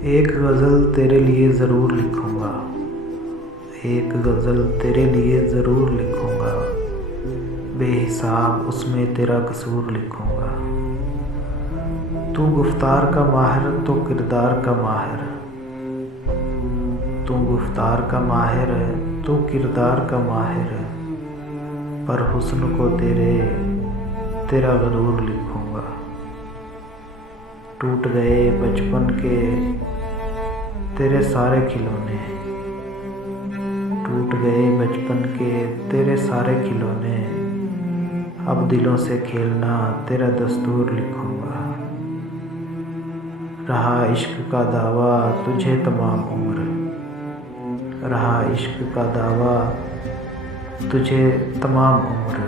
एक गज़ल तेरे लिए ज़रूर लिखूँगा, एक गज़ल तेरे लिए ज़रूर लिखूँगा, बेहिसाब उसमें तेरा कसूर लिखूँगा। तू गुफ्तार का माहिर तो किरदार का माहिर, तू गुफ्तार का माहिर है तू किरदार का माहिर है, पर हुस्न को तेरा गरूर लिखूँगा। टूट गए बचपन के तेरे सारे खिलौने, टूट गए बचपन के तेरे सारे खिलौने, अब दिलों से खेलना तेरा दस्तूर लिखूँगा। रहा इश्क का दावा तुझे तमाम उम्र, रहा इश्क का दावा तुझे तमाम उम्र,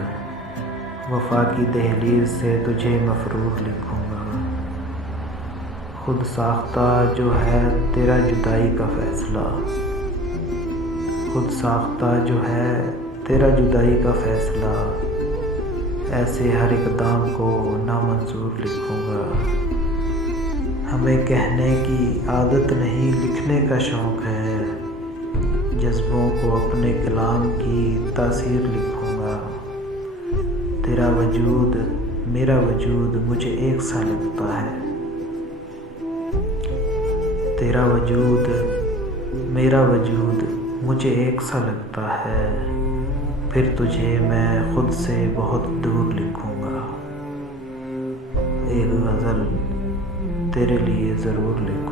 वफ़ा की दहलीज़ से तुझे मफरूर लिखूँगा। खुद साख्ता जो है तेरा जुदाई का फ़ैसला, खुद साख्ता जो है तेरा जुदाई का फ़ैसला, ऐसे हर इक़दाम को नामंजूर लिखूँगा। हमें कहने की आदत नहीं लिखने का शौक़ है, जज्बों को अपने कलाम की तासीर लिखूँगा। तेरा वजूद मेरा वजूद मुझे एक सा लगता है, तेरा वजूद मेरा वजूद मुझे एक सा लगता है, फिर तुझे मैं खुद से बहुत दूर लिखूँगा। एक गज़ल तेरे लिए ज़रूर लिखूँगा।